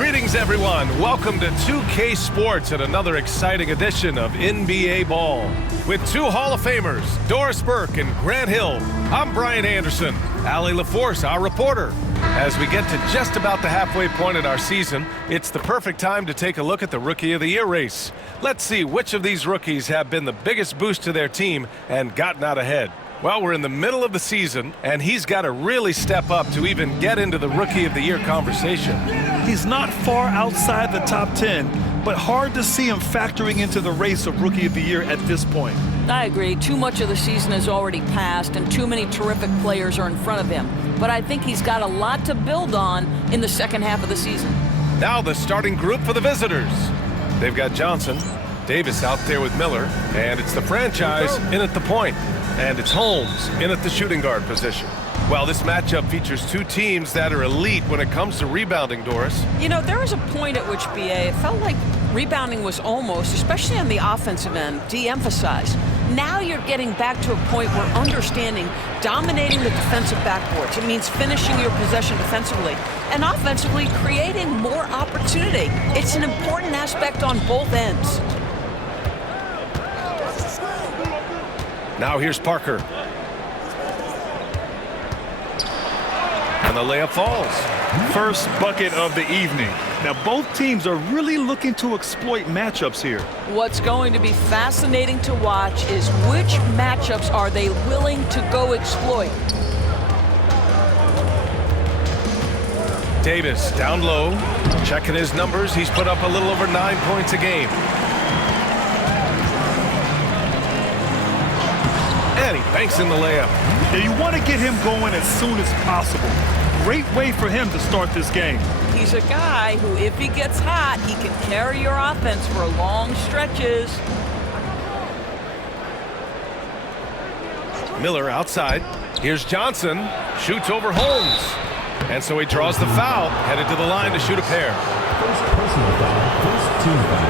Greetings, everyone. Welcome to 2K Sports and another exciting edition of NBA Ball. With two Hall of Famers, Doris Burke and Grant Hill, I'm Brian Anderson. Allie LaForce, our reporter. As we get to just about the halfway point in our season, it's the perfect time to take a look at the Rookie of the Year race. Let's see which of these rookies have been the biggest boost to their team and gotten out ahead. Well, we're in the middle of the season, and he's got to really step up to even get into the Rookie of the Year conversation. He's not far outside the top 10, but hard to see him factoring into the race of Rookie of the Year at this point. I agree. Too much of the season has already passed, and too many terrific players are in front of him. But I think he's got a lot to build on in the second half of the season. Now the starting group for the visitors. They've got Johnson, Davis out there with Miller, and it's the franchise in at the point. And it's Holmes in at the shooting guard position. Well, this matchup features two teams that are elite when it comes to rebounding, Doris. You know, there was a point at which, BA, it felt like rebounding was almost, especially on the offensive end, de-emphasized. Now you're getting back to a point where understanding dominating the defensive backboards. It means finishing your possession defensively and offensively creating more opportunity. It's an important aspect on both ends. Now here's Parker. And the layup falls. First bucket of the evening. Now both teams are really looking to exploit matchups here. What's going to be fascinating to watch is which matchups are they willing to go exploit. Davis down low. Checking his numbers. He's put up a little over 9 points a game. And he banks in the layup. Now you want to get him going as soon as possible. Great way for him to start this game. He's a guy who, if he gets hot, he can carry your offense for long stretches. Miller outside. Here's Johnson. Shoots over Holmes. And so he draws the foul, headed to the line to shoot a pair. First personal foul, first team foul.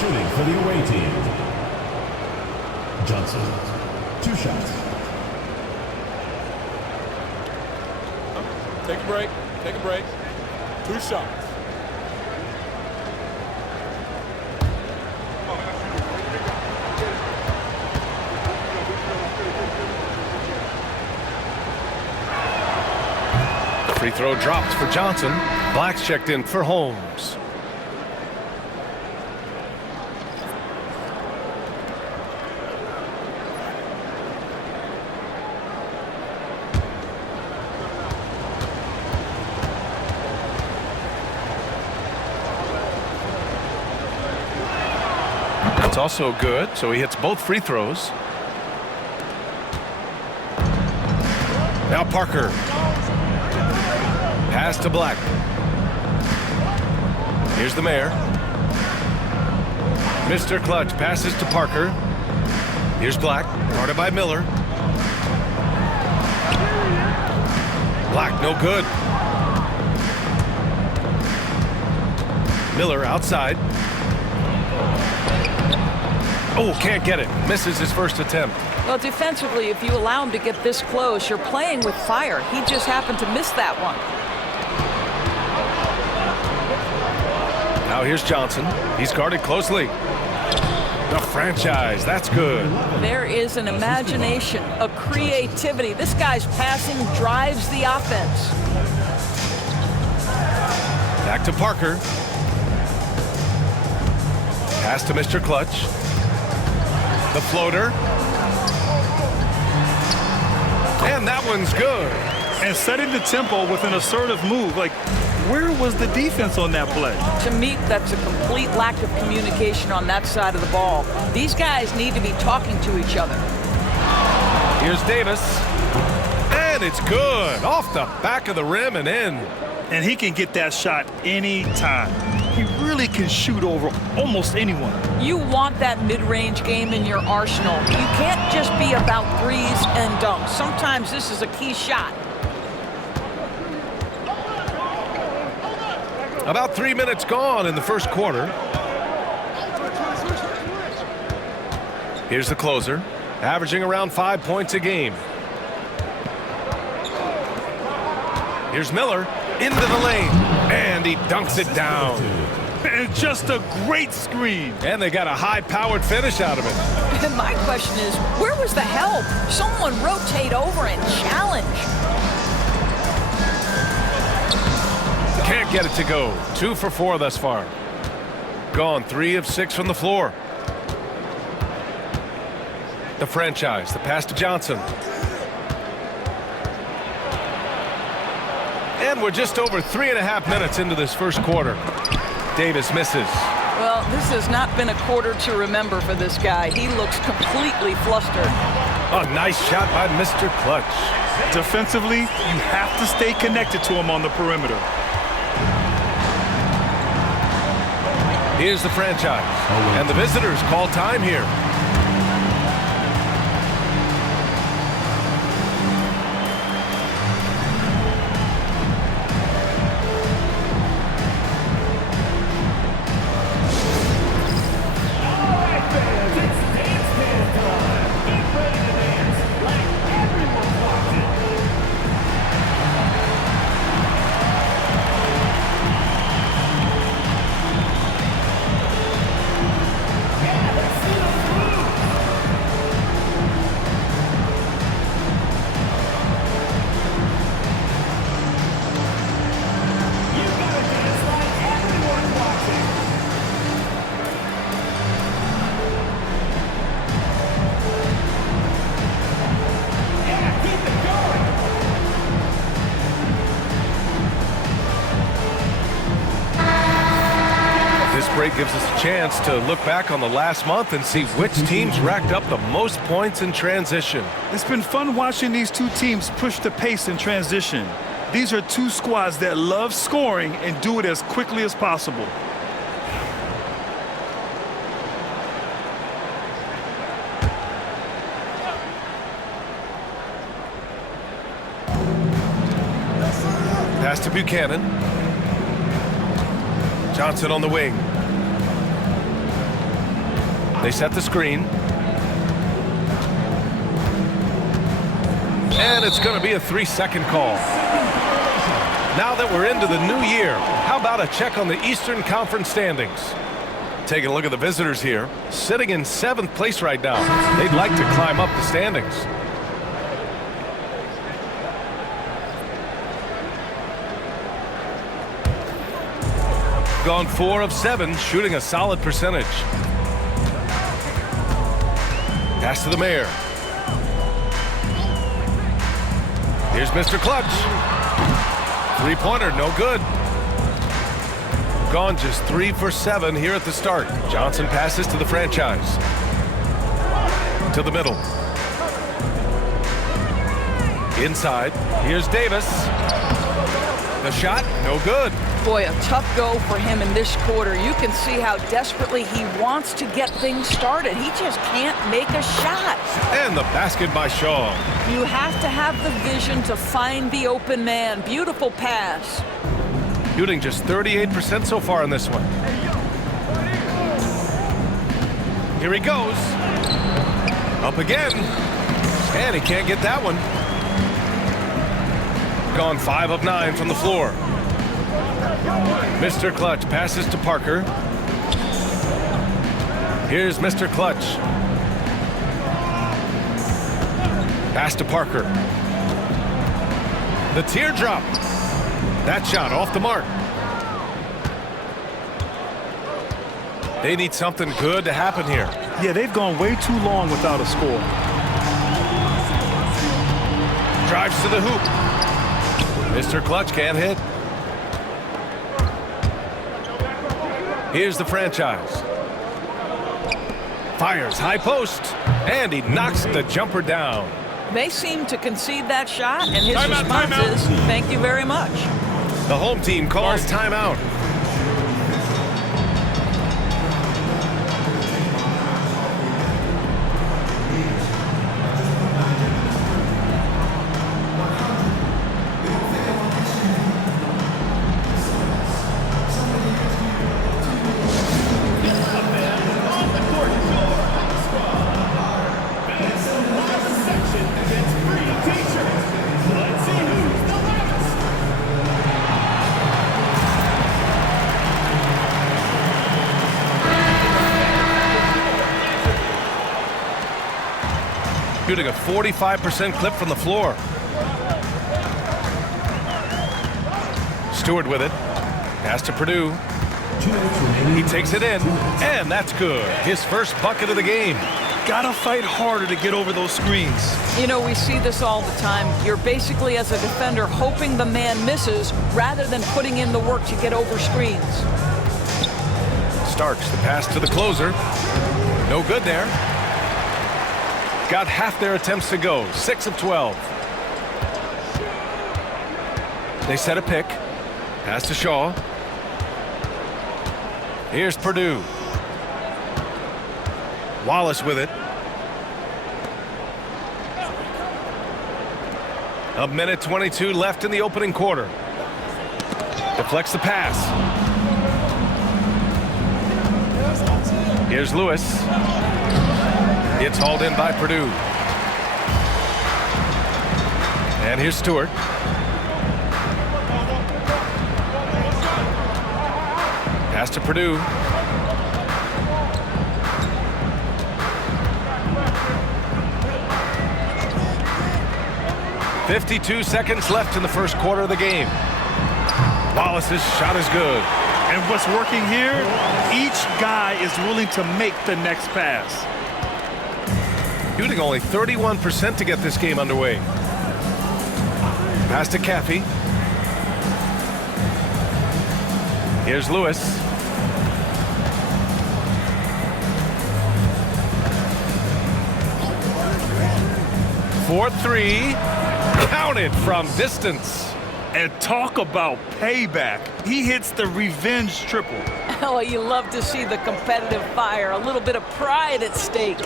Shooting for the away team. Johnson, 2 shots. Take a break. Take a break. 2 shots. Free throw dropped for Johnson. Black's checked in for Holmes. That's also good, so he hits both free throws. Now Parker. Pass to Black. Here's the mayor. Mr. Clutch passes to Parker. Here's Black, guarded by Miller. Black, no good. Miller outside. Oh, can't get it. Misses his first attempt. Well, defensively, if you allow him to get this close, you're playing with fire. He just happened to miss that one. Now here's Johnson. He's guarded closely. The franchise, that's good. There is an imagination, a creativity. This guy's passing drives the offense. Back to Parker. Pass to Mr. Clutch. The floater. And that one's good. And setting the tempo with an assertive move. Like, where was the defense on that play? To me, that's a complete lack of communication on that side of the ball. These guys need to be talking to each other. Here's Davis. And it's good. Off the back of the rim and in. And he can get that shot anytime. He really can shoot over almost anyone. You want that mid-range game in your arsenal. You can't just be about threes and dunks. Sometimes this is a key shot. About 3 minutes gone in the first quarter. Here's the closer, averaging around 5 points a game. Here's Miller into the lane. And he dunks it down. And just a great screen. And they got a high-powered finish out of it. And my question is, where was the help? Someone rotate over and challenge. Can't get it to go. 2 for 4 thus far. Gone 3 of 6 from the floor. The franchise, the pass to Johnson. And we're just over 3.5 minutes into this first quarter. Davis misses. Well, this has not been a quarter to remember for this guy. He looks completely flustered. A nice shot by Mr. Clutch. Defensively, you have to stay connected to him on the perimeter. Here's the franchise. And the visitors call time here. Break gives us a chance to look back on the last month and see which teams racked up the most points in transition. It's been fun watching these two teams push the pace in transition. These are two squads that love scoring and do it as quickly as possible. Pass to Buchanan. Johnson on the wing. They set the screen. And it's going to be a 3-second call. Now that we're into the new year, how about a check on the Eastern Conference standings? Taking a look at the visitors here. Sitting in 7th place right now. They'd like to climb up the standings. Gone 4 of 7, shooting a solid percentage. Pass to the mayor. Here's Mr. Clutch. Three-pointer, no good. Gone just 3 for 7 here at the start. Johnson passes to the franchise. To the middle. Inside. Here's Davis. The shot, no good. Boy, a tough go for him in this quarter. You can see how desperately he wants to get things started. He just can't make a shot. And the basket by Shaw. You have to have the vision to find the open man. Beautiful pass. Shooting just 38% so far in this one. Here he goes. Up again. And he can't get that one. Gone 5 of 9 from the floor. Mr. Clutch passes to Parker. Here's Mr. Clutch. Pass to Parker. The teardrop. That shot off the mark. They need something good to happen here. Yeah, they've gone way too long without a score. Drives to the hoop. Mr. Clutch can't hit. Here's the franchise. Fires high post. And he knocks the jumper down. They seem to concede that shot, and his Timeout, response timeout. is, thank you very much. The home team calls timeout. Shooting a 45% clip from the floor. Stewart with it. Pass to Purdue. 2 minutes remaining. He takes it in, and that's good. His first bucket of the game. Gotta fight harder to get over those screens. You know, we see this all the time. You're basically, as a defender, hoping the man misses rather than putting in the work to get over screens. Starks, the pass to the closer. No good there. Got half their attempts to go. 6 of 12. They set a pick. Pass to Shaw. Here's Purdue. Wallace with it. A minute 22 left in the opening quarter. Deflects the pass. Here's Lewis. It's hauled in by Purdue. And here's Stewart. Pass to Purdue. .52 seconds left in the first quarter of the game. Wallace's shot is good. And what's working here, each guy is willing to make the next pass. Shooting only 31% to get this game underway. Pass to Caffey. Here's Lewis. For three. Counted from distance. And talk about payback. He hits the revenge triple. Oh, you love to see the competitive fire, a little bit of pride at stake.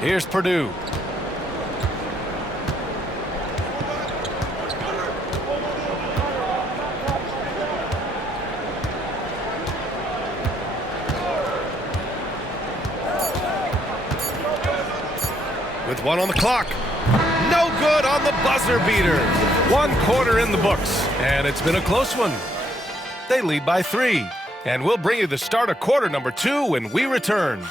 Here's Purdue. With one on the clock. No good on the buzzer beater. 1 quarter in the books, and it's been a close one. They lead by 3, and we'll bring you the start of quarter number 2 when we return.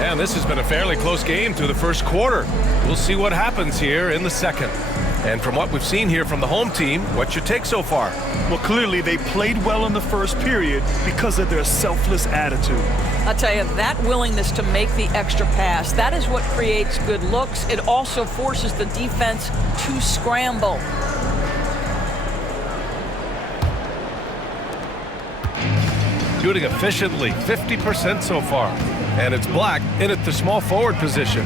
And this has been a fairly close game through the first quarter. We'll see what happens here in the second. And from what we've seen here from the home team, what's your take so far? Well, clearly they played well in the first period because of their selfless attitude. I'll tell you, that willingness to make the extra pass, that is what creates good looks. It also forces the defense to scramble. Shooting efficiently, 50% so far. And it's Black in at the small forward position.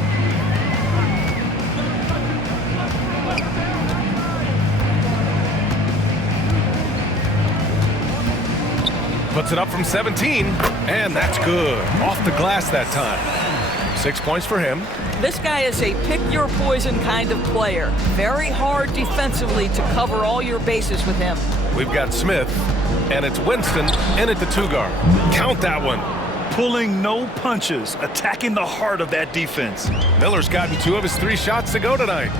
Puts it up from 17, and that's good. Off the glass that time. 6 points for him. This guy is a pick-your-poison kind of player. Very hard defensively to cover all your bases with him. We've got Smith, and it's Winston in at the 2-guard. Count that one. Pulling no punches, attacking the heart of that defense. Miller's gotten 2 of his 3 shots to go tonight.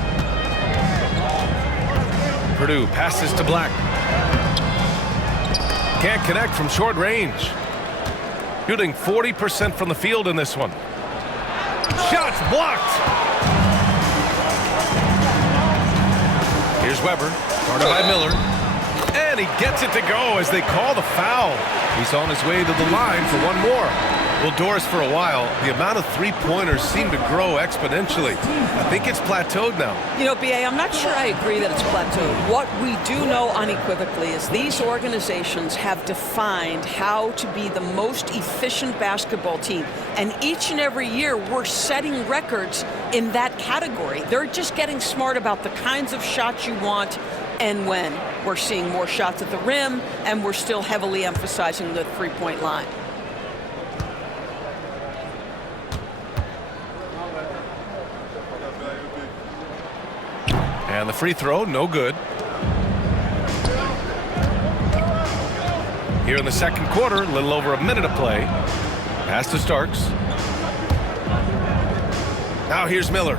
Purdue passes to Black. Can't connect from short range. Shooting 40% from the field in this one. Shots blocked. Here's Weber, guarded by Miller. And he gets it to go as they call the foul. He's on his way to the line for one more. Well, Doris, for a while, the amount of three-pointers seemed to grow exponentially. I think it's plateaued now. You know, B.A., I'm not sure I agree that it's plateaued. What we do know unequivocally is these organizations have defined how to be the most efficient basketball team. And each and every year, we're setting records in that category. They're just getting smart about the kinds of shots you want and when. We're seeing more shots at the rim, and we're still heavily emphasizing the three-point line. And the free throw, no good. Here in the second quarter, a little over a minute of play. Pass to Starks. Now here's Miller.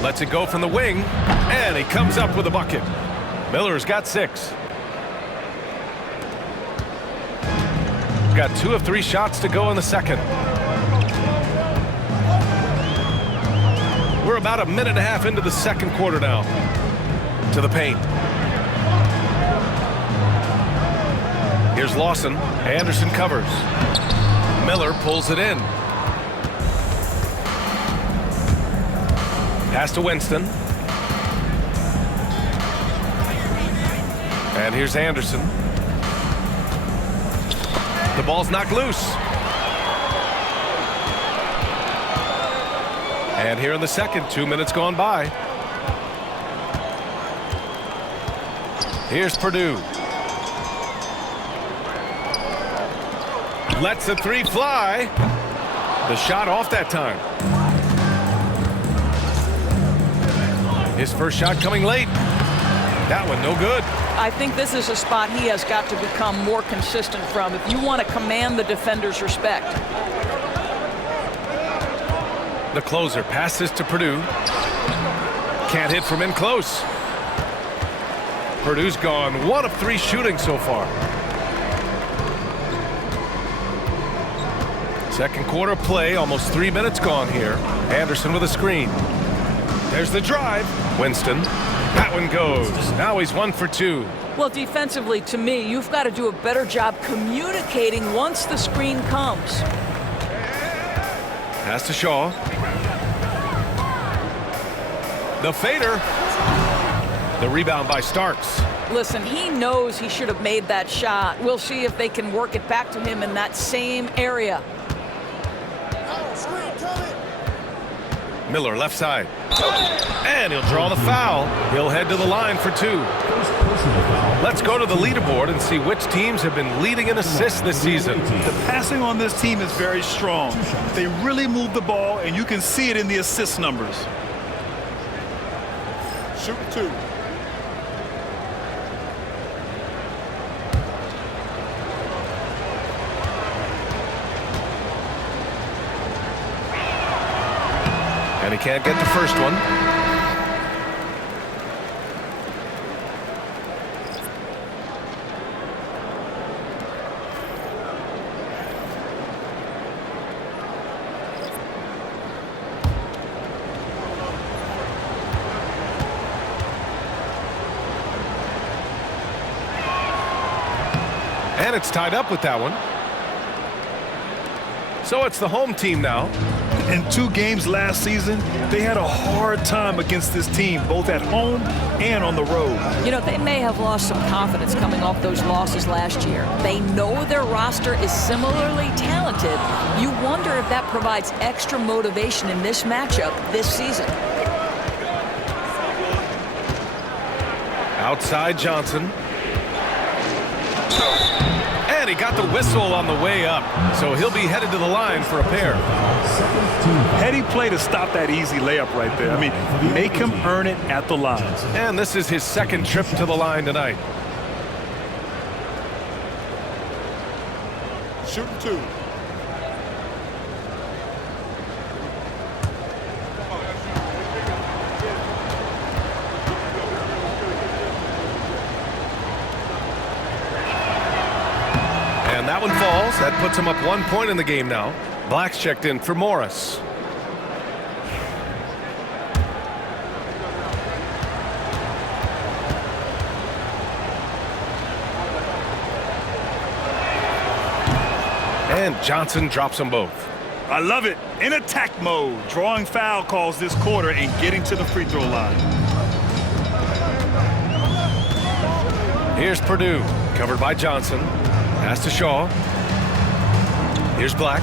Lets it go from the wing, and he comes up with a bucket. Miller's got 6. Got 2 of 3 shots to go in the second. We're about a minute and a half into the second quarter now. To the paint. Here's Lawson. Anderson covers. Miller pulls it in. Pass to Winston. And here's Anderson. The ball's knocked loose. And here in the second, 2 minutes gone by. Here's Purdue. Lets the 3 fly. The shot off that time. His first shot coming late. That one no good. I think this is a spot he has got to become more consistent from if you want to command the defender's respect. The closer passes to Purdue. Can't hit from in close. Purdue's gone 1 of 3 shooting so far. Second quarter play, almost 3 minutes gone here. Anderson with a screen. There's the drive. Winston. That one goes. Now he's 1 for 2. Well, defensively, to me, you've got to do a better job communicating once the screen comes. Pass to Shaw. The fader. The rebound by Starks. Listen, he knows he should have made that shot. We'll see if they can work it back to him in that same area. Miller left side. And he'll draw the foul. He'll head to the line for 2. Let's go to the leaderboard and see which teams have been leading in assists this season. The passing on this team is very strong. They really move the ball, and you can see it in the assist numbers. Shooting 2. And he can't get the first one. And it's tied up with that one. So it's the home team now. In 2 games last season, they had a hard time against this team, both at home and on the road. You know, they may have lost some confidence coming off those losses last year. They know their roster is similarly talented. You wonder if that provides extra motivation in this matchup this season. Outside Johnson. And he got the whistle on the way up, so he'll be headed to the line for a pair. Heady play to stop that easy layup right there. I mean, make him earn it at the line. And this is his second trip to the line tonight. Shooting 2. And that one falls. That puts him up 1 point in the game now. Black's checked in for Morris. And Johnson drops them both. I love it. In attack mode, drawing foul calls this quarter and getting to the free throw line. Here's Purdue, covered by Johnson. Pass to Shaw. Here's Black.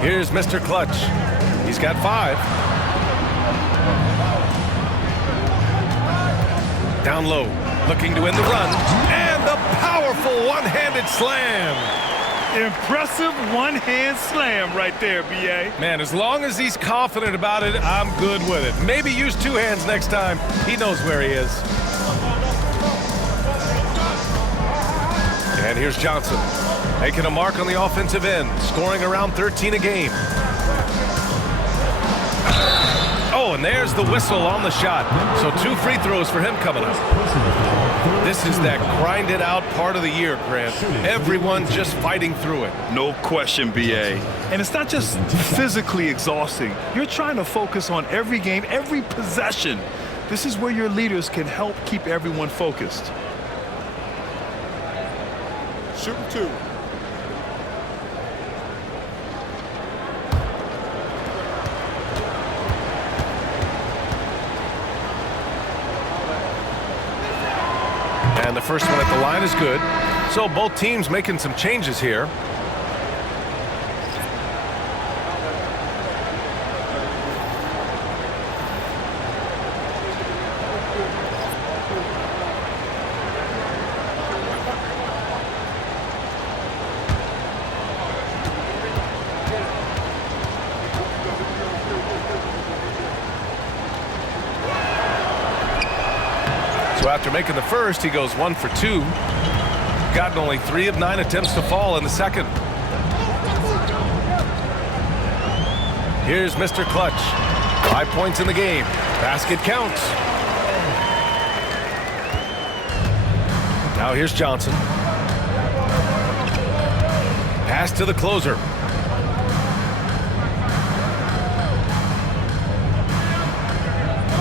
Here's Mr. Clutch. He's got 5. Down low, looking to end the run. And the powerful one-handed slam. Impressive one-hand slam right there, B.A. Man, as long as he's confident about it, I'm good with it. Maybe use 2 hands next time. He knows where he is. And here's Johnson. Making a mark on the offensive end, scoring around 13 a game. Oh, and there's the whistle on the shot. So 2 free throws for him coming up. This is that grind it out part of the year, Grant. Everyone just fighting through it. No question, BA. And it's not just physically exhausting. You're trying to focus on every game, every possession. This is where your leaders can help keep everyone focused. Shooting 2. And the first one at the line is good. So both teams making some changes here. So after making the first, he goes 1 for 2. Gotten only 3 of 9 attempts to fall in the second. Here's Mr. Clutch. 5 points in the game. Basket counts. Now here's Johnson. Pass to the closer.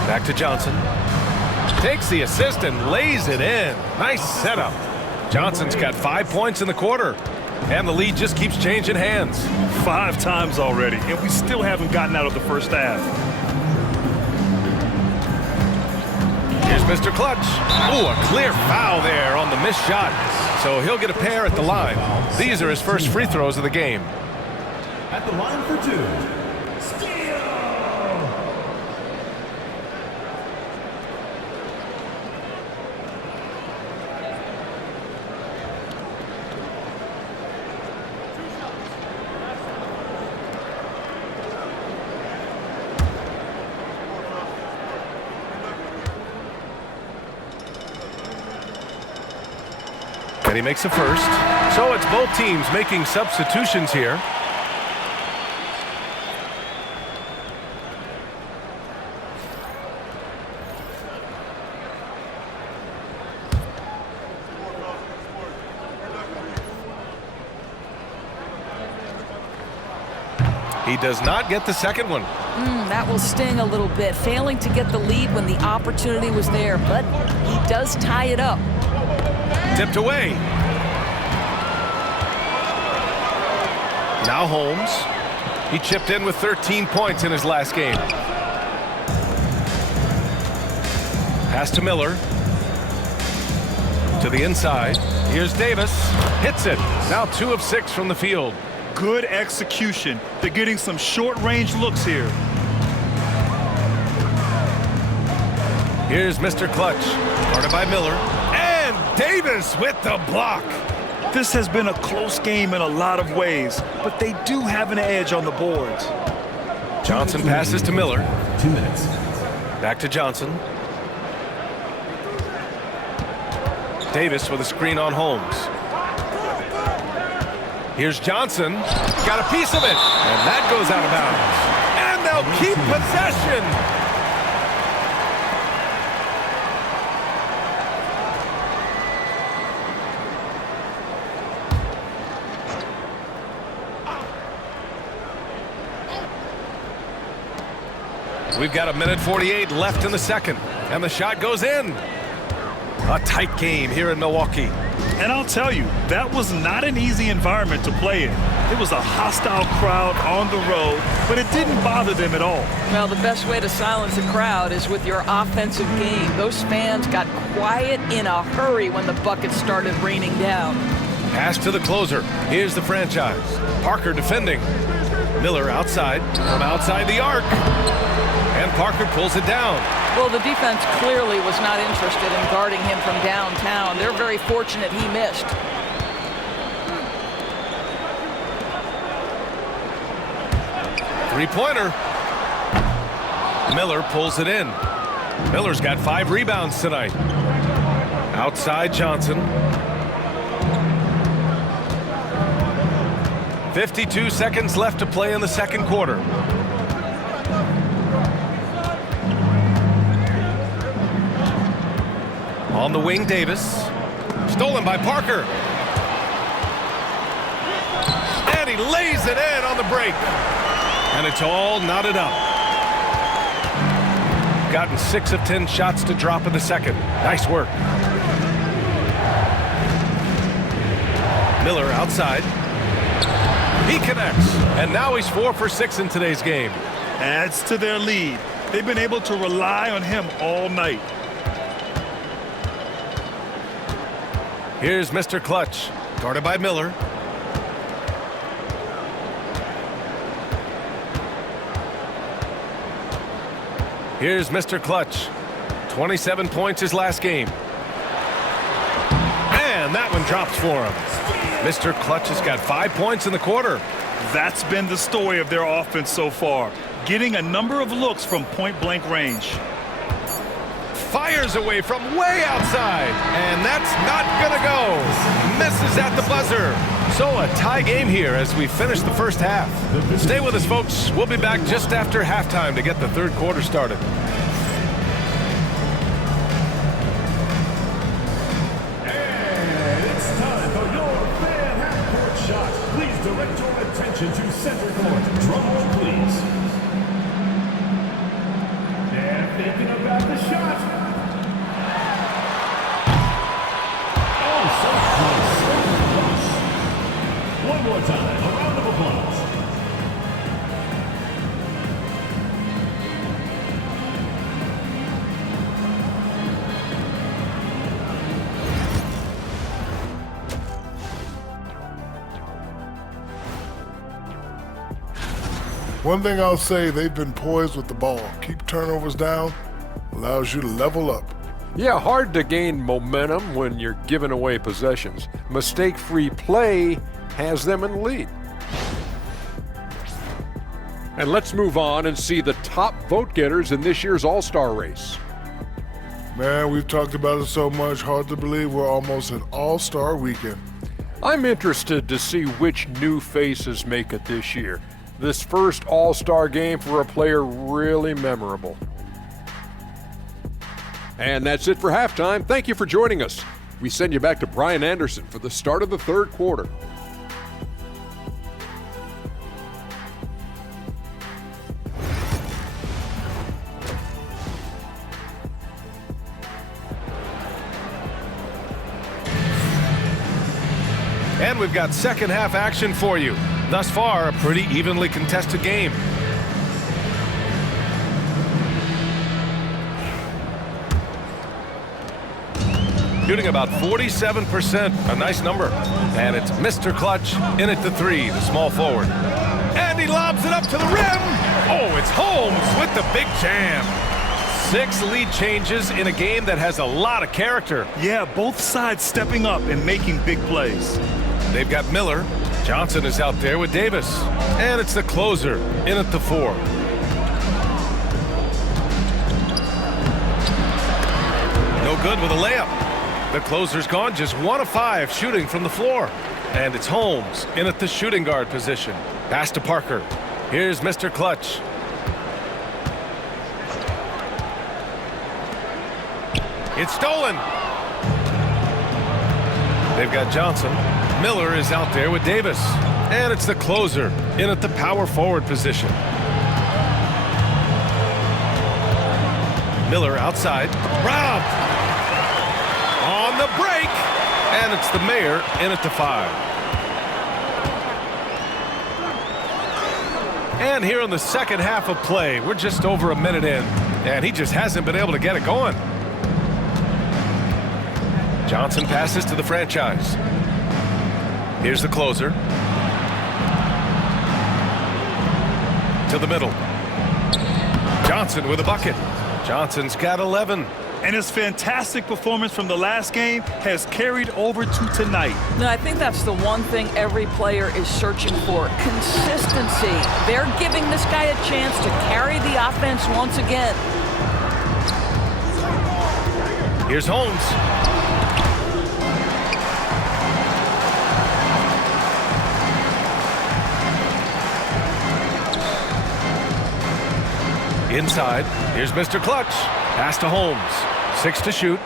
Back to Johnson. Takes the assist and lays it in. Nice setup. Johnson's got 5 points in the quarter. And the lead just keeps changing hands. 5 times already, and we still haven't gotten out of the first half. Here's Mr. Clutch. Ooh, a clear foul there on the missed shot. So he'll get a pair at the line. These are his first free throws of the game. At the line for 2. And he makes a first. So it's both teams making substitutions here. He does not get the second one. That will sting a little bit, failing to get the lead when the opportunity was there, but he does tie it up. Tipped away. Now Holmes. He chipped in with 13 points in his last game. Pass to Miller. To the inside. Here's Davis. Hits it. Now 2 of 6 from the field. Good execution. They're getting some short-range looks here. Here's Mr. Clutch. Guarded by Miller. And Davis with the block. This has been a close game in a lot of ways, but they do have an edge on the boards. Johnson passes to Miller. 2 minutes. Back to Johnson. Davis with a screen on Holmes. Here's Johnson. Got a piece of it. And that goes out of bounds. And they'll keep possession. We've got 1:48 left in the second. And the shot goes in. A tight game here in Milwaukee. And I'll tell you, that was not an easy environment to play in. It was a hostile crowd on the road, but it didn't bother them at all. Well, the best way to silence a crowd is with your offensive game. Those fans got quiet in a hurry when the buckets started raining down. Pass to the closer. Here's the franchise. Parker defending. Miller outside, from outside the arc. And Parker pulls it down. Well, the defense clearly was not interested in guarding him from downtown. They're very fortunate he missed. Three-pointer. Miller pulls it in. Miller's got 5 rebounds tonight. Outside Johnson. 52 seconds left to play in the second quarter. On the wing, Davis. Stolen by Parker. And he lays it in on the break. And it's all knotted up. Gotten 6 of 10 shots to drop in the second. Nice work. Miller outside. He connects. And now he's 4 for 6 in today's game. Adds to their lead. They've been able to rely on him all night. Here's Mr. Clutch, guarded by Miller. Here's Mr. Clutch. 27 points his last game. And that one drops for him. Mr. Clutch has got 5 points in the quarter. That's been the story of their offense so far. Getting a number of looks from point-blank range. Fires away from way outside, and that's not gonna go. Misses at the buzzer. So a tie game here as we finish the first half. Stay with us, folks. We'll be back just after halftime to get the third quarter started. And it's time for your fan half-court shot. Please direct your attention to center court. Drum roll, please. And thinking about the shot. One more time, a round of applause. One thing I'll say, they've been poised with the ball. Keep turnovers down, allows you to level up. Yeah, hard to gain momentum when you're giving away possessions. Mistake-free play has them in the lead. And let's move on and see the top vote getters in this year's All-Star race. Man, we've talked about it so much, hard to believe we're almost an all-star weekend. I'm interested to see which new faces make it this year. This first All-Star game for a player really memorable. And that's it for halftime. Thank you for joining us. We send you back to Brian Anderson for the start of the third quarter. And we've got second half action for you. Thus far, a pretty evenly contested game. Shooting about 47%, a nice number. And it's Mr. Clutch in at the 3, the small forward. And he lobs it up to the rim. Oh, it's Holmes with the big jam. 6 lead changes in a game that has a lot of character. Yeah, both sides stepping up and making big plays. They've got Miller. Johnson is out there with Davis. And it's the closer in at the 4. No good with a layup. The closer's gone, just 1 of 5 shooting from the floor. And it's Holmes in at the shooting guard position. Pass to Parker. Here's Mr. Clutch. It's stolen. They've got Johnson. Miller is out there with Davis. And it's the closer in at the power forward position. Miller outside. Robbed. On the break. And it's the Mayor in at the 5. And here in the second half of play, we're just over a minute in. And he just hasn't been able to get it going. Johnson passes to the franchise. Here's the closer. To the middle. Johnson with a bucket. Johnson's got 11. And his fantastic performance from the last game has carried over to tonight. No, I think that's the one thing every player is searching for. Consistency. They're giving this guy a chance to carry the offense once again. Here's Holmes. Inside, here's Mr. Clutch. Pass to Holmes. 6 to shoot.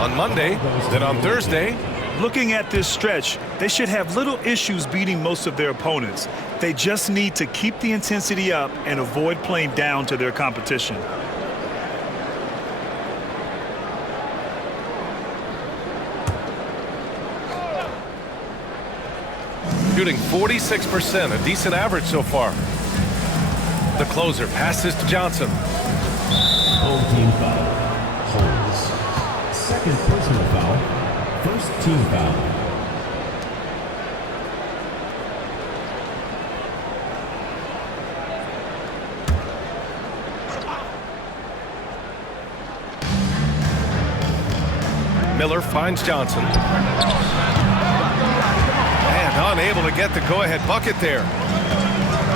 On Monday, then on Thursday. Looking at this stretch, they should have little issues beating most of their opponents. They just need to keep the intensity up and avoid playing down to their competition. Shooting 46%, a decent average so far. The closer passes to Johnson. Home team foul. Holmes. Second personal foul. First team foul. Miller finds Johnson. And unable to get the go-ahead bucket there.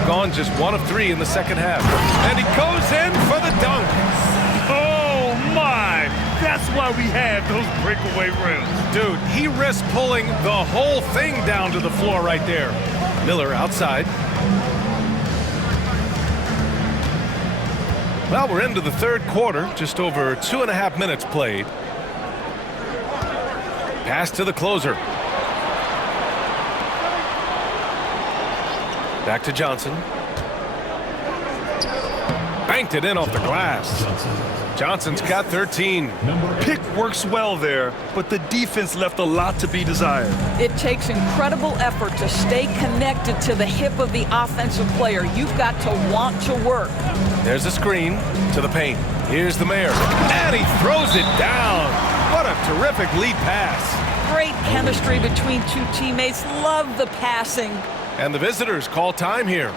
Gone just 1 of 3 in the second half. And he goes in for the dunk. Oh, my! That's why we have those breakaway rims. Dude, he risked pulling the whole thing down to the floor right there. Miller outside. Well, we're into the third quarter. Just over 2.5 minutes played. Pass to the closer. Back to Johnson. Banked it in off the glass. Johnson's got 13. Pick works well there, but the defense left a lot to be desired. It takes incredible effort to stay connected to the hip of the offensive player. You've got to want to work. There's a screen to the paint. Here's the mayor. And he throws it down. What a terrific lead pass. Great chemistry between two teammates. Love the passing. And the visitors call time here.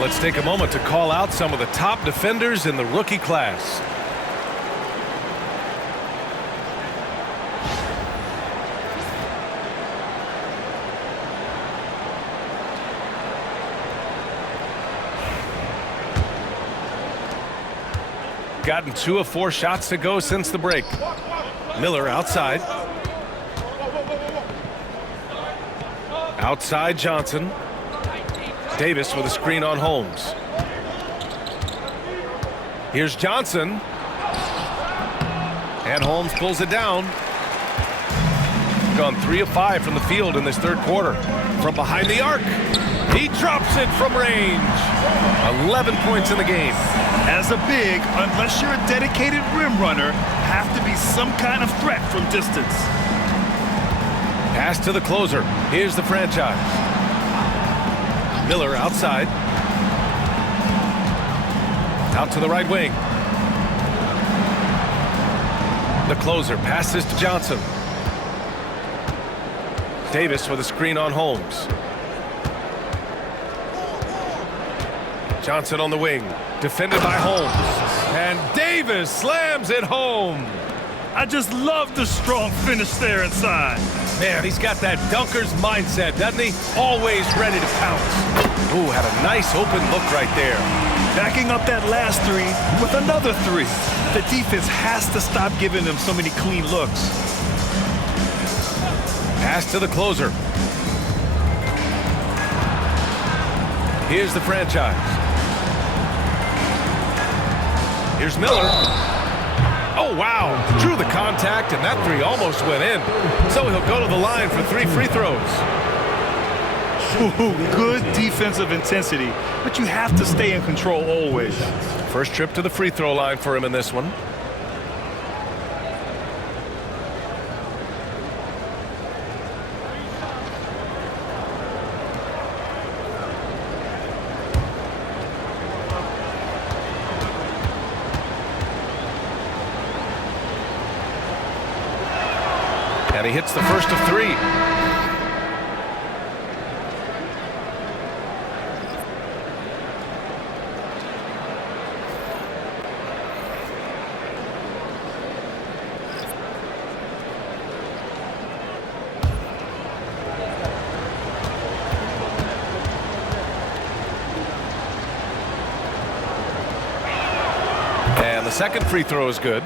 Let's take a moment to call out some of the top defenders in the rookie class. Gotten 2 of 4 shots to go since the break. Miller outside. Outside Johnson. Davis with a screen on Holmes. Here's Johnson. And Holmes pulls it down. Gone 3 of 5 from the field in this third quarter. From behind the arc. He drops it from range. 11 points in the game. As a big, unless you're a dedicated rim runner, have to be some kind of threat from distance. Pass to the closer. Here's the franchise. Miller outside. Out to the right wing. The closer passes to Johnson. Davis with a screen on Holmes. Johnson on the wing. Defended by Holmes. And Davis slams it home. I just love the strong finish there inside. Man, he's got that dunker's mindset, doesn't he? Always ready to pounce. Ooh, had a nice open look right there. Backing up that last 3 with another 3. The defense has to stop giving them so many clean looks. Pass to the closer. Here's the franchise. Here's Miller. Oh, wow. Drew the contact, and that 3 almost went in. So he'll go to the line for 3 free throws. Ooh, good defensive intensity, but you have to stay in control always. First trip to the free throw line for him in this one. And he hits the first of 3. And the second free throw is good.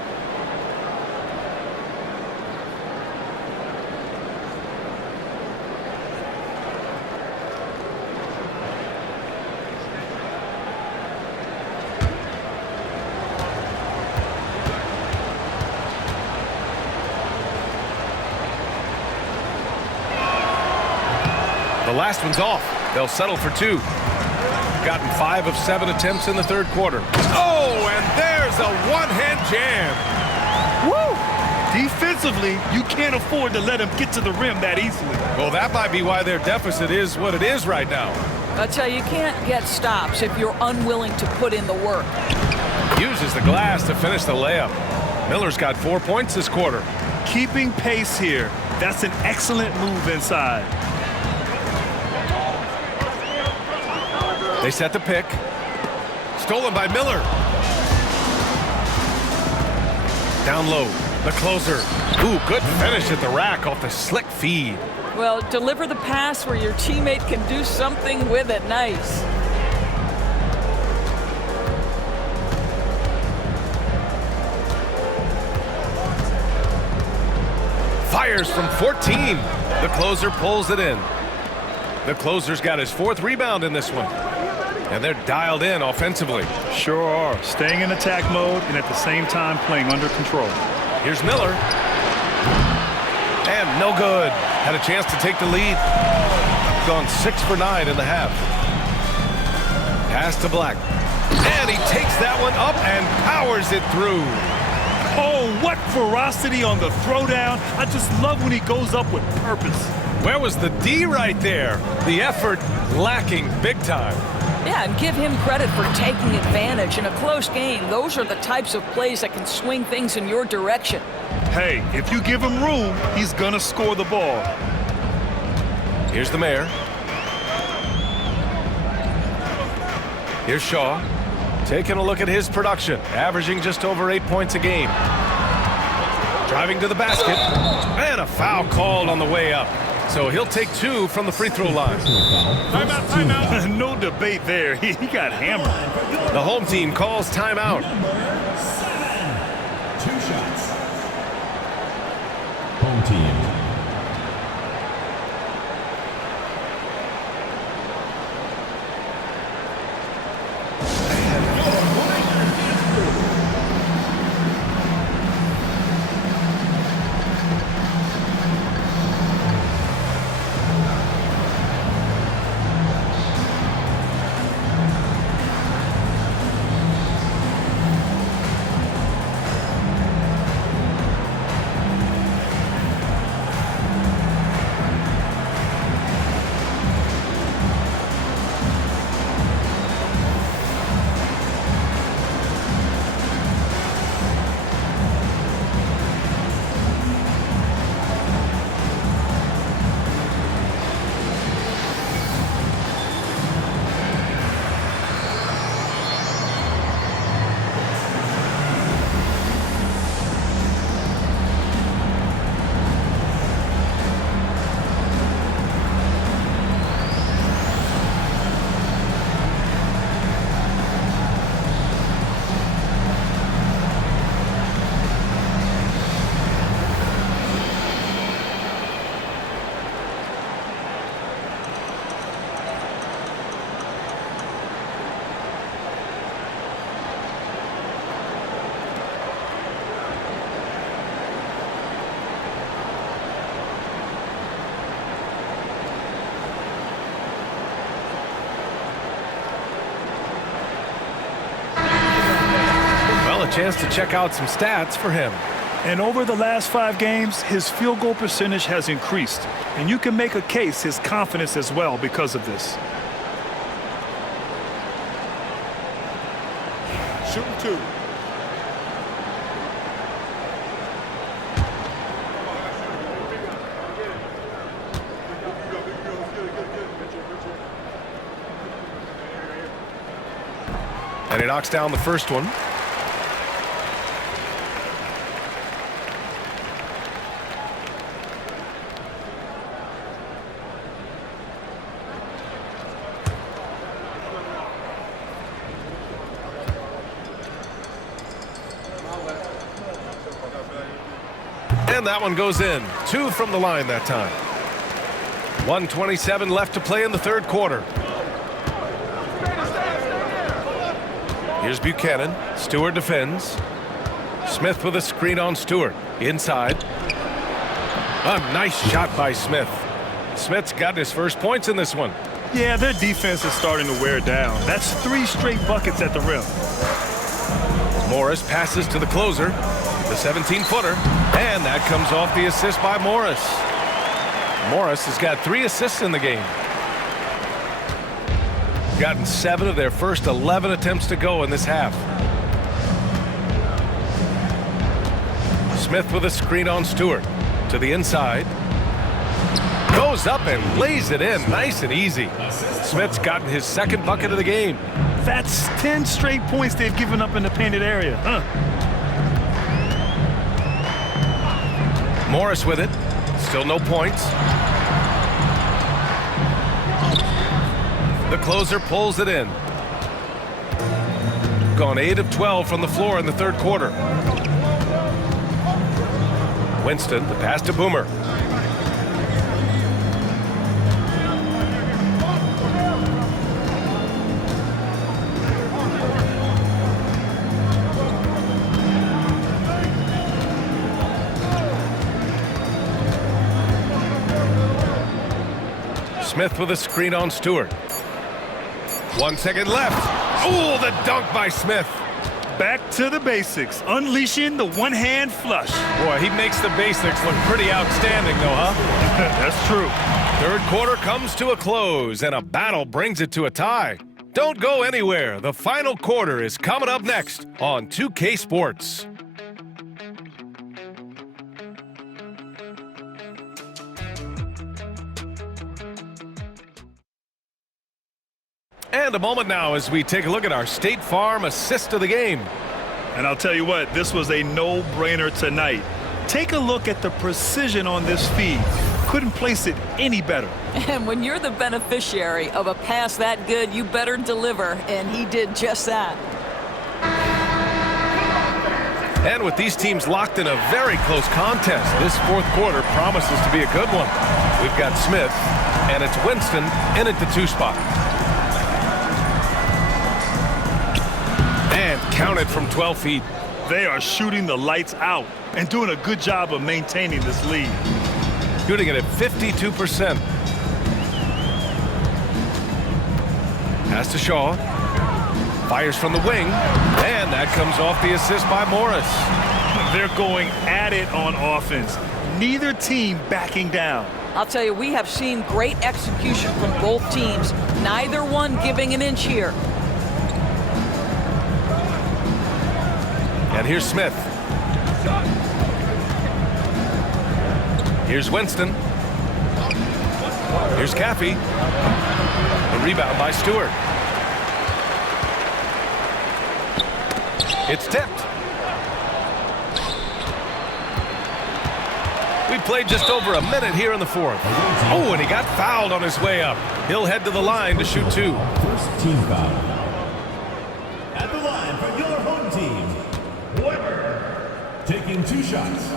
The last one's off. They'll settle for 2. Gotten 5 of 7 attempts in the third quarter. Oh, and there's a one-hand jam. Woo! Defensively, you can't afford to let him get to the rim that easily. Well, that might be why their deficit is what it is right now. I tell you can't get stops if you're unwilling to put in the work. Uses the glass to finish the layup. Miller's got 4 points this quarter. Keeping pace here. That's an excellent move inside. They set the pick. Stolen by Miller. Down low, the closer. Ooh, good finish at the rack off the slick feed. Well, deliver the pass where your teammate can do something with it. Nice. Fires from 14. The closer pulls it in. The closer's got his 4th rebound in this one. And they're dialed in offensively. Sure are. Staying in attack mode and at the same time playing under control. Here's Miller. And no good. Had a chance to take the lead. Gone 6 for 9 in the half. Pass to Black. And he takes that one up and powers it through. Oh, what ferocity on the throwdown. I just love when he goes up with purpose. Where was the D right there? The effort lacking big time. Yeah, and give him credit for taking advantage in a close game. Those are the types of plays that can swing things in your direction. Hey, if you give him room, he's gonna score the ball. Here's the mayor. Here's Shaw. Taking a look at his production, averaging just over 8 points a game. Driving to the basket, and a foul called on the way up. So he'll take 2 from the free throw line. Timeout, timeout. No debate there. He got hammered. The home team calls timeout. Number 7. 2 shots. Home team. A chance to check out some stats for him. And over the last 5 games, his field goal percentage has increased. And you can make a case his confidence as well because of this. Shooting 2. He knocks down the first one. And that one goes in. 2 from the line that time. 1:27 left to play in the third quarter. Here's Buchanan. Stewart defends. Smith with a screen on Stewart. Inside. A nice shot by Smith. Smith's got his first points in this one. Yeah, their defense is starting to wear down. That's 3 straight buckets at the rim. Morris passes to the closer. The 17-footer. And that comes off the assist by Morris. Morris has got 3 assists in the game. Gotten 7 of their first 11 attempts to go in this half. Smith with a screen on Stewart. To the inside. Goes up and lays it in nice and easy. Smith's gotten his second bucket of the game. That's 10 straight points they've given up in the painted area. Morris with it. Still no points. The closer pulls it in. Gone 8 of 12 from the floor in the third quarter. Winston, the pass to Boomer. Smith with a screen on Stewart. 1 second left. Oh, the dunk by Smith. Back to the basics, unleashing the one-hand flush. Boy, he makes the basics look pretty outstanding, though, huh? That's true. Third quarter comes to a close, and a battle brings it to a tie. Don't go anywhere. The final quarter is coming up next on 2K Sports. And a moment now as we take a look at our State Farm assist of the game. And I'll tell you what, this was a no-brainer tonight. Take a look at the precision on this feed. Couldn't place it any better. And when you're the beneficiary of a pass that good, you better deliver, and he did just that. And with these teams locked in a very close contest, this fourth quarter promises to be a good one. We've got Smith, and it's Winston in at the 2 spot. And counted from 12 feet. They are shooting the lights out and doing a good job of maintaining this lead. Shooting it at 52%. Pass to Shaw. Fires from the wing. And that comes off the assist by Morris. They're going at it on offense. Neither team backing down. I'll tell you, we have seen great execution from both teams. Neither one giving an inch here. And here's Smith. Here's Winston. Here's Caffey. The rebound by Stewart. It's tipped. We played just over a minute here in the fourth. Oh, and he got fouled on his way up. He'll head to the line to shoot 2. First team foul. At the line for your home team, Weber, taking 2 shots.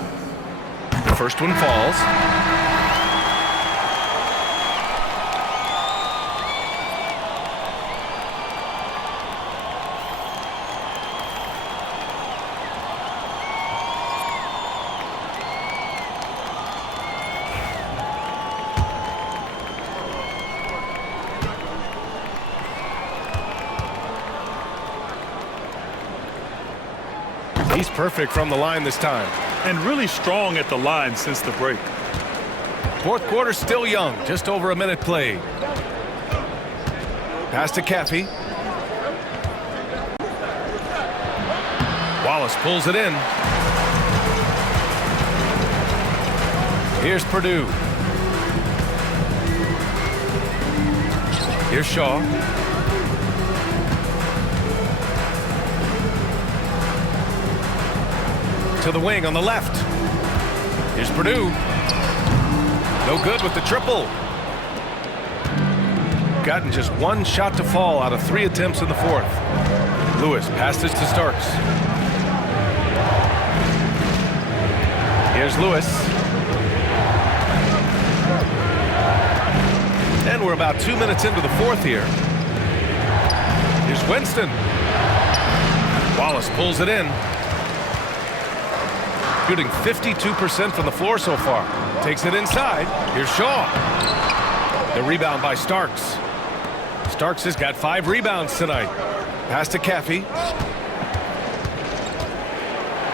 The first one falls. He's perfect from the line this time. And really strong at the line since the break. Fourth quarter still young, just over a minute played. Pass to Caffey. Wallace pulls it in. Here's Purdue. Here's Shaw. to the wing on the left. Here's Purdue. No good with the triple. Gotten just one shot to fall out of 3 attempts in the fourth. Lewis passes to Starks. Here's Lewis. And we're about 2 minutes into the fourth here. Here's Winston. Wallace pulls it in. Shooting 52% from the floor so far. Takes it inside. Here's Shaw. The rebound by Starks. Starks has got 5 rebounds tonight. Pass to Caffey.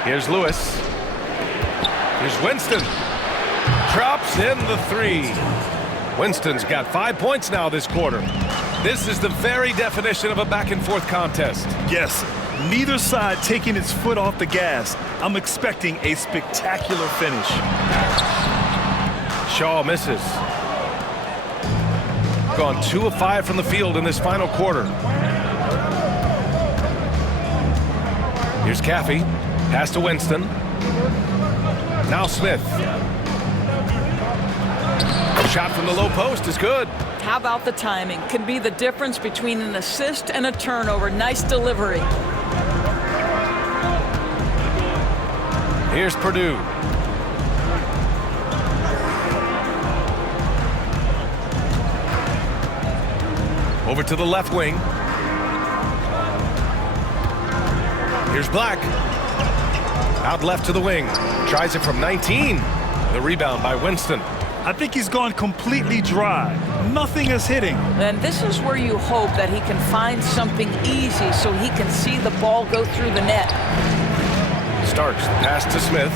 Here's Lewis. Here's Winston. Drops in the 3. Winston's got 5 points now this quarter. This is the very definition of a back-and-forth contest. Yes, neither side taking its foot off the gas. I'm expecting a spectacular finish. Shaw misses. Gone 2 of 5 from the field in this final quarter. Here's Caffey. Pass to Winston. Now Smith. Shot from the low post is good. How about the timing? Can be the difference between an assist and a turnover. Nice delivery. Here's Purdue. Over to the left wing. Here's Black. Out left to the wing. Tries it from 19. The rebound by Winston. I think he's gone completely dry. Nothing is hitting. And this is where you hope that he can find something easy so he can see the ball go through the net. Starks pass to Smith.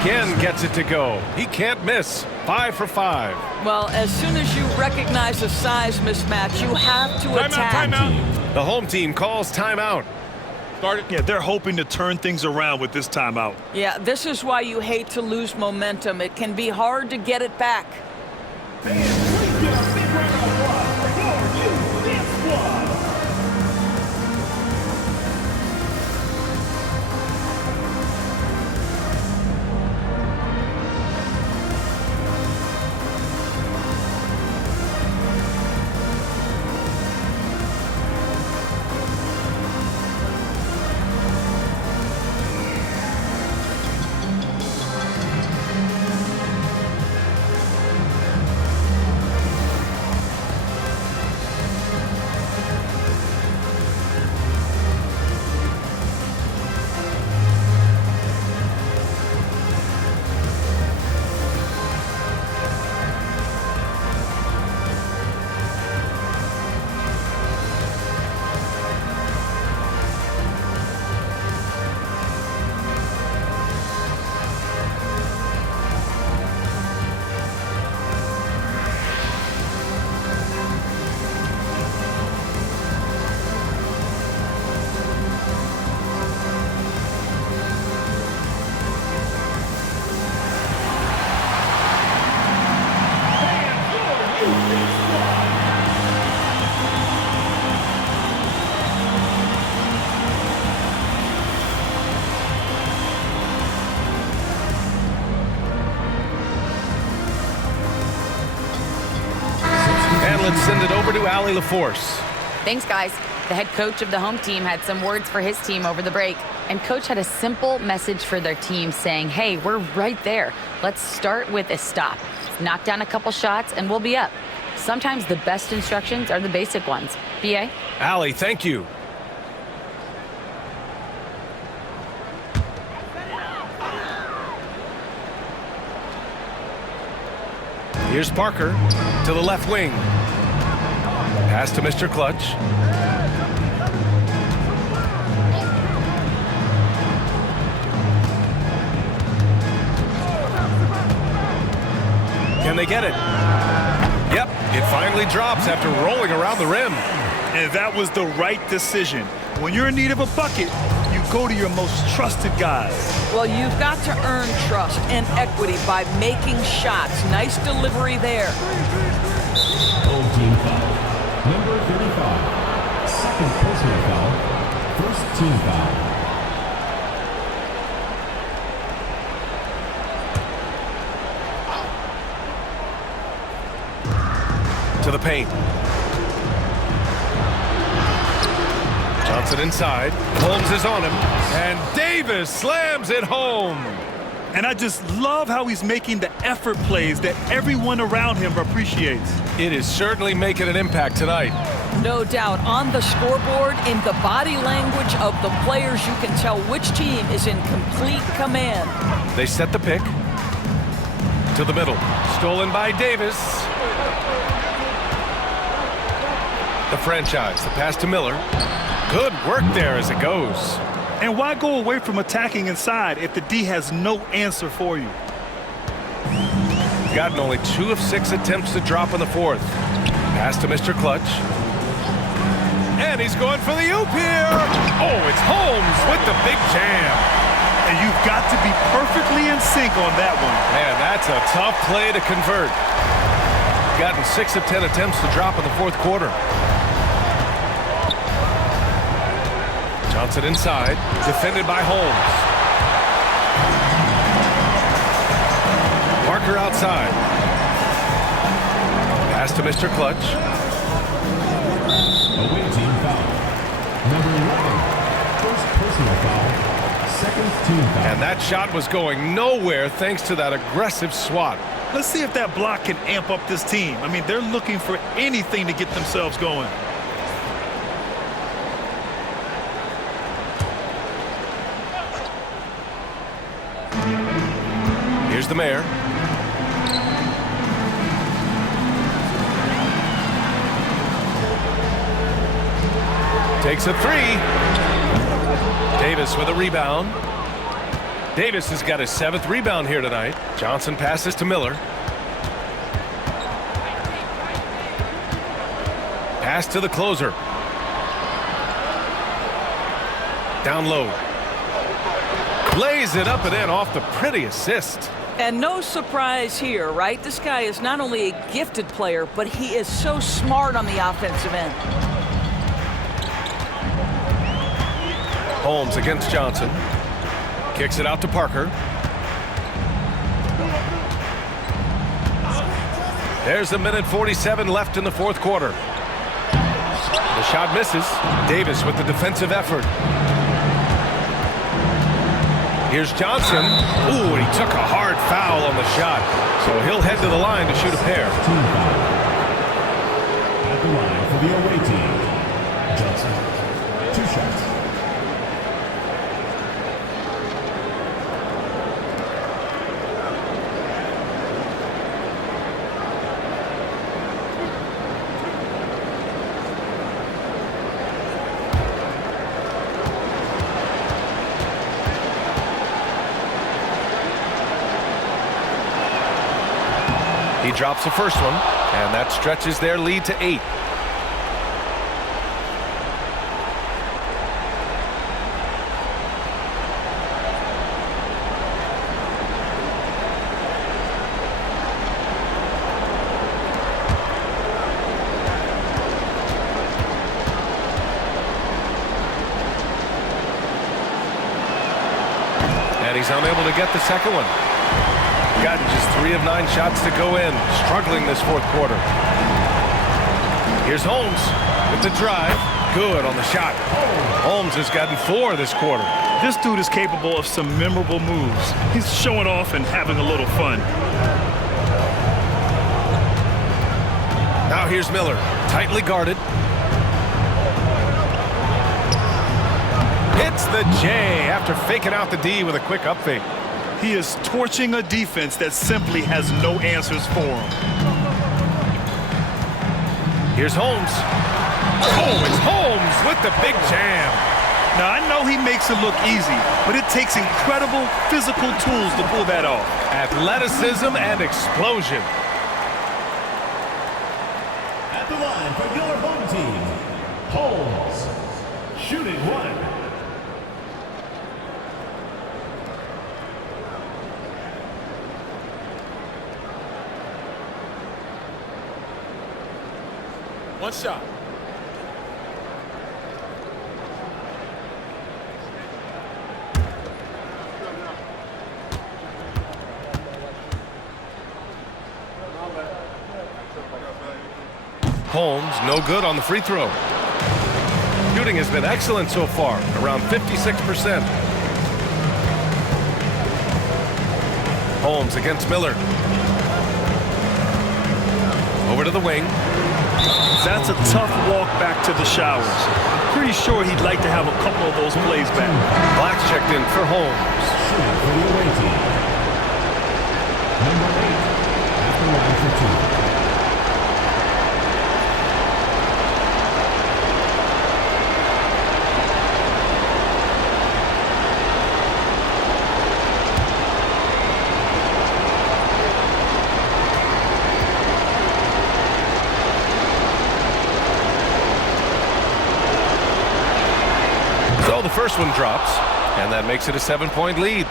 Again gets it to go. He can't miss. 5 for 5. Well, as soon as you recognize a size mismatch, you have to attack. Timeout. The home team calls timeout. Start it. Yeah, they're hoping to turn things around with this timeout. Yeah, this is why you hate to lose momentum. It can be hard to get it back. Let's send it over to Allie LaForce. Thanks, guys. The head coach of the home team had some words for his team over the break. And coach had a simple message for their team saying, hey, we're right there. Let's start with a stop. Knock down a couple shots and we'll be up. Sometimes the best instructions are the basic ones. B.A.? Allie, thank you. Here's Parker to the left wing. Pass to Mr. Clutch. Can they get it? Yep, it finally drops after rolling around the rim. And that was the right decision. When you're in need of a bucket, you go to your most trusted guys. Well, you've got to earn trust and equity by making shots. Nice delivery there. Home team foul. Number 35. Second personal foul. First team foul. To the paint. Johnson inside. Holmes is on him. And Davis slams it home. And I just love how he's making the effort plays that everyone around him appreciates. It is certainly making an impact tonight. No doubt. On the scoreboard, in the body language of the players, you can tell which team is in complete command. They set the pick. To the middle. Stolen by Davis. The franchise. The pass to Miller. Good work there as it goes. And why go away from attacking inside if the D has no answer for you? Gotten only 2 of 6 attempts to drop in the fourth. Pass to Mr. Clutch. And he's going for the oop here. Oh, it's Holmes with the big jam. And you've got to be perfectly in sync on that one. Man, that's a tough play to convert. Gotten 6 of 10 attempts to drop in the fourth quarter. Johnson inside, defended by Holmes. Parker outside. Pass to Mr. Clutch. Away team foul. Number 11. First personal foul. Second team foul. And that shot was going nowhere thanks to that aggressive swat. Let's see if that block can amp up this team. I mean, they're looking for anything to get themselves going. Here's the mayor. Takes a 3. Davis with a rebound. Davis has got his 7th rebound here tonight. Johnson passes to Miller. Pass to the closer. Down low. Lays it up and in off the pretty assist. And no surprise here, right? This guy is not only a gifted player, but he is so smart on the offensive end. Holmes against Johnson. Kicks it out to Parker. There's 1:47 left in the fourth quarter. The shot misses. Davis with the defensive effort. Here's Johnson. Ooh, and he took a hard foul on the shot. So he'll head to the line to shoot a pair. Team foul. At the line for the away team. Johnson. 2 shots. He drops the first one, and that stretches their lead to 8. And he's unable to get the second one. Gotten just 3 of 9 shots to go in. Struggling this fourth quarter. Here's Holmes with the drive. Good on the shot. Holmes has gotten 4 this quarter. This dude is capable of some memorable moves. He's showing off and having a little fun. Now here's Miller. Tightly guarded. Hits the J after faking out the D with a quick up fake. He is torching a defense that simply has no answers for him. Here's Holmes. Oh, it's Holmes with the big jam. Now, I know he makes it look easy, but it takes incredible physical tools to pull that off. Athleticism and explosion. At the line for your home team, Holmes. Shooting 1. One shot. Holmes, no good on the free throw. Shooting has been excellent so far, around 56%. Holmes against Miller. Over to the wing. That's a tough walk back to the showers. Pretty sure he'd like to have a couple of those plays back. Black's checked in for Holmes. Shooting for the away team. Number 8 at the line for 2. So the first one drops, and that makes it a 7-point lead.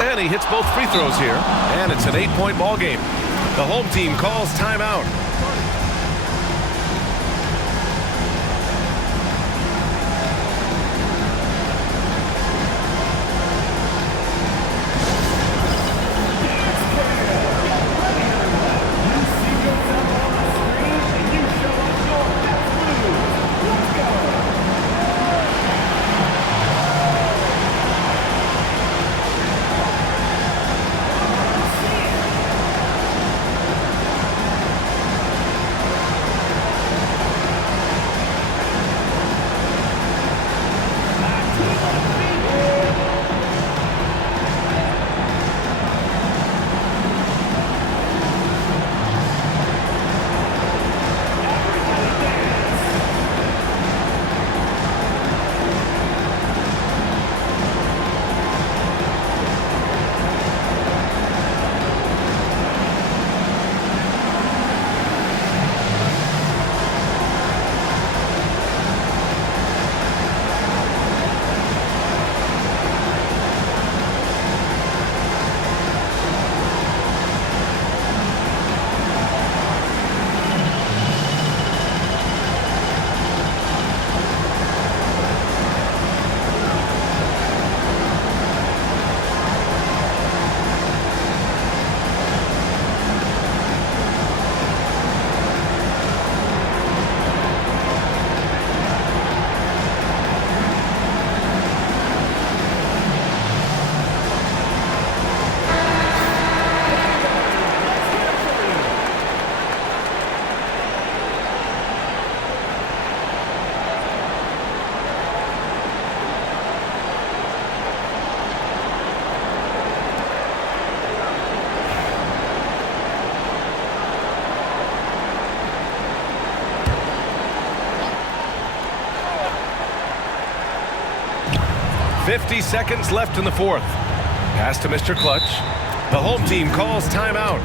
And he hits both free throws here, and it's an 8-point ball game. The home team calls timeout. .50 seconds left in the fourth. Pass to Mr. Clutch. The home team calls timeout.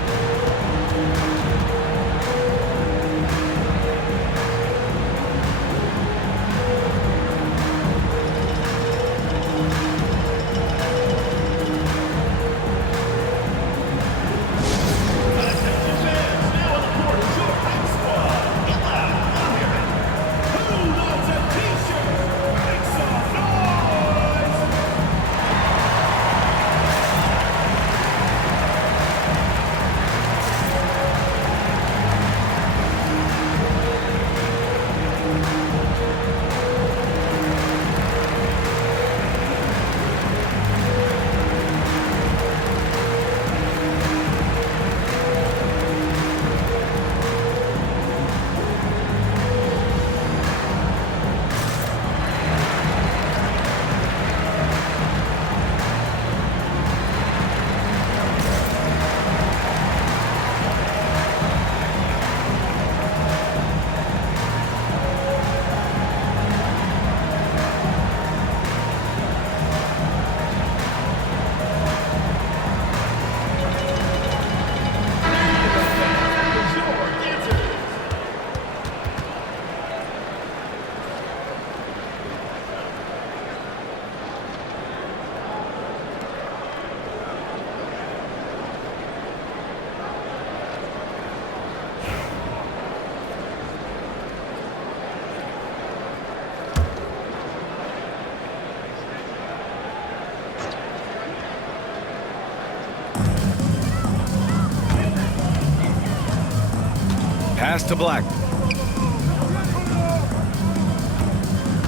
Pass to Black.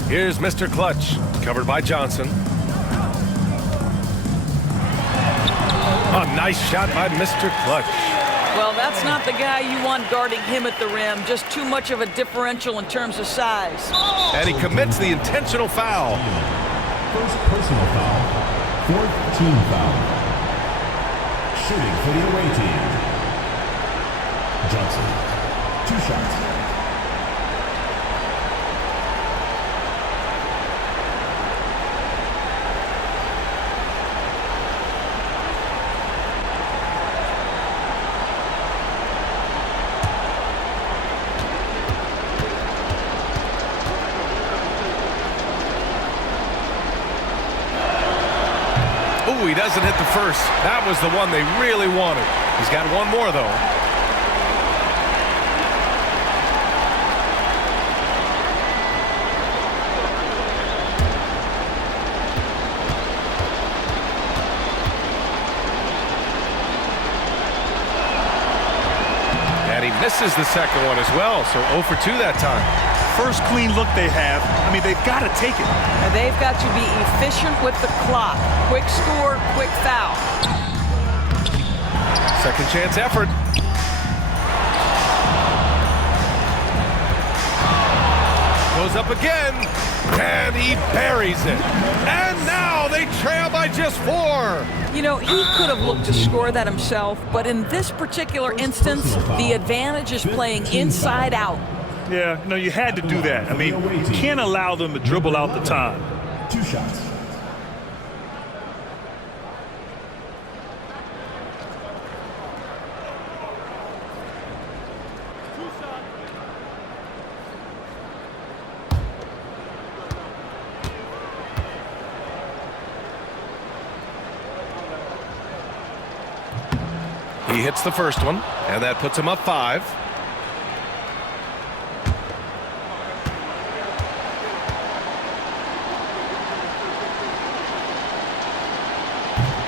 Here's Mr. Clutch, covered by Johnson. A nice shot by Mr. Clutch. Well, that's not the guy you want guarding him at the rim. Just too much of a differential in terms of size. And he commits the intentional foul. First personal foul, fourth team foul. Shooting for the away team. Johnson, 2 shots. Ooh, he doesn't hit the first. That was the one they really wanted. He's got one more, though. And he misses the second one as well, so 0 for 2 that time. First clean look they have. I mean, they've got to take it. And they've got to be efficient with the clock. Quick score, quick foul. Second chance effort. Goes up again, and he buries it. And now they trail by just 4. You know, he could have looked to score that himself, but in this particular instance, the advantage is playing inside out. Yeah, no, you had to do that. I mean, you can't allow them to dribble out the time. 2 shots. He hits the first one, and that puts him up 5.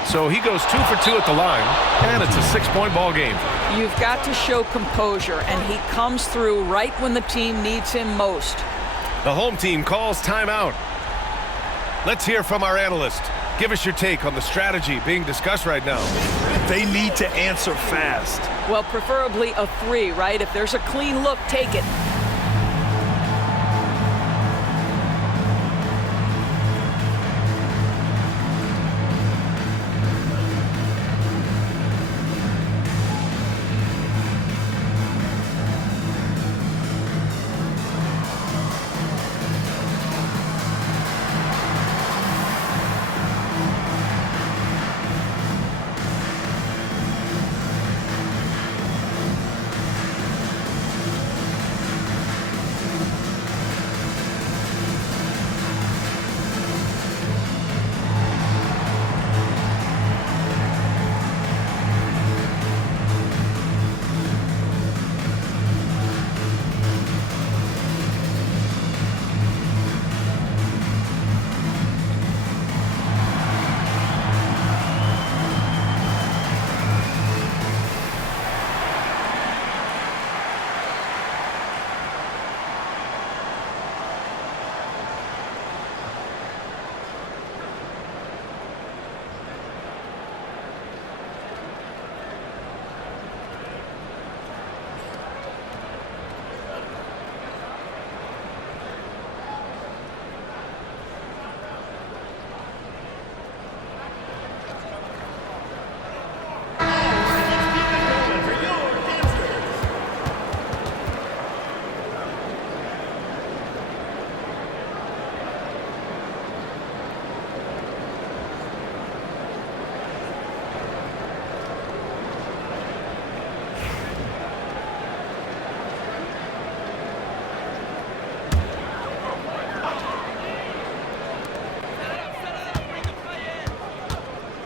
So he goes 2 for 2 at the line, and it's a 6-point ball game. You've got to show composure, and he comes through right when the team needs him most. The home team calls timeout. Let's hear from our analyst. Give us your take on the strategy being discussed right now. They need to answer fast. Well, preferably a 3, right? If there's a clean look, take it.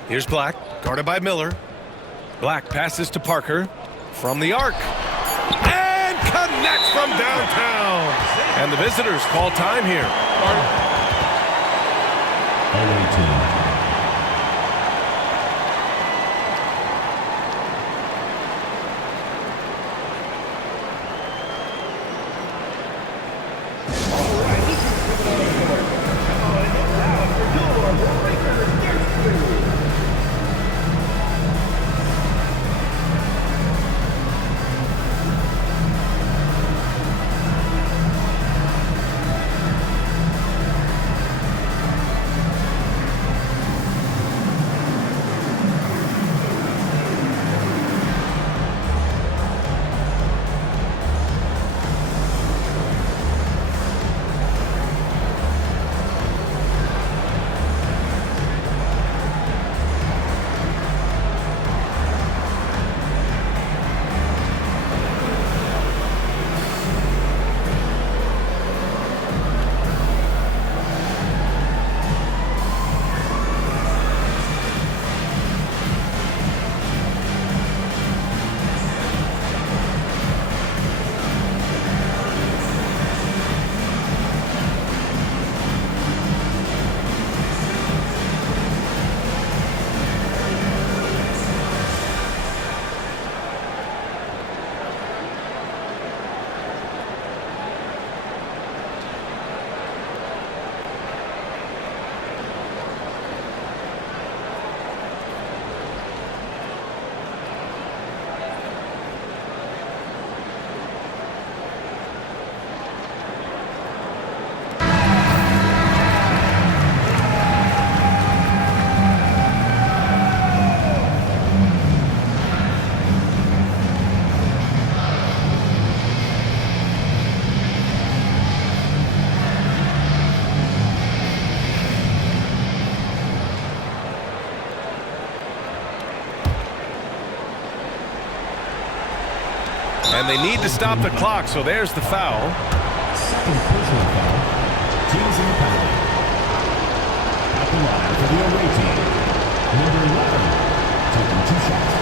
Here's Black, guarded by Miller. Black passes to Parker from the arc. And connects from downtown. And the visitors call time here. Away team. And they need to stop the clock, so there's the foul. Second personal foul. Teams in the penalty. At the line for the away team. Number 11, taking 2 shots.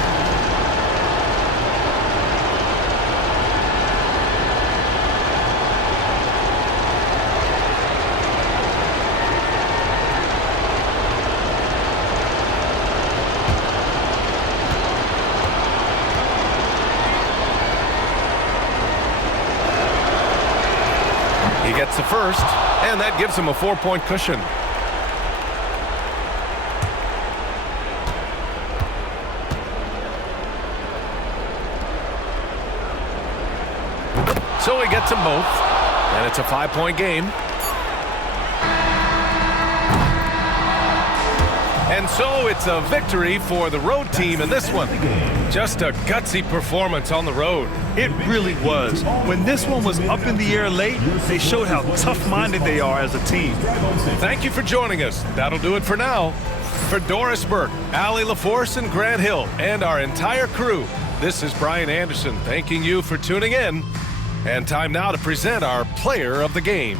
He gets the first, and that gives him a 4-point cushion. So he gets them both, and it's a 5-point game. And so it's a victory for the road team in this one. Just a gutsy performance on the road. It really was. When this one was up in the air late, they showed how tough-minded they are as a team. Thank you for joining us. That'll do it for now. For Doris Burke, Allie LaForce, and Grant Hill, and our entire crew, this is Brian Anderson thanking you for tuning in. And time now to present our player of the game.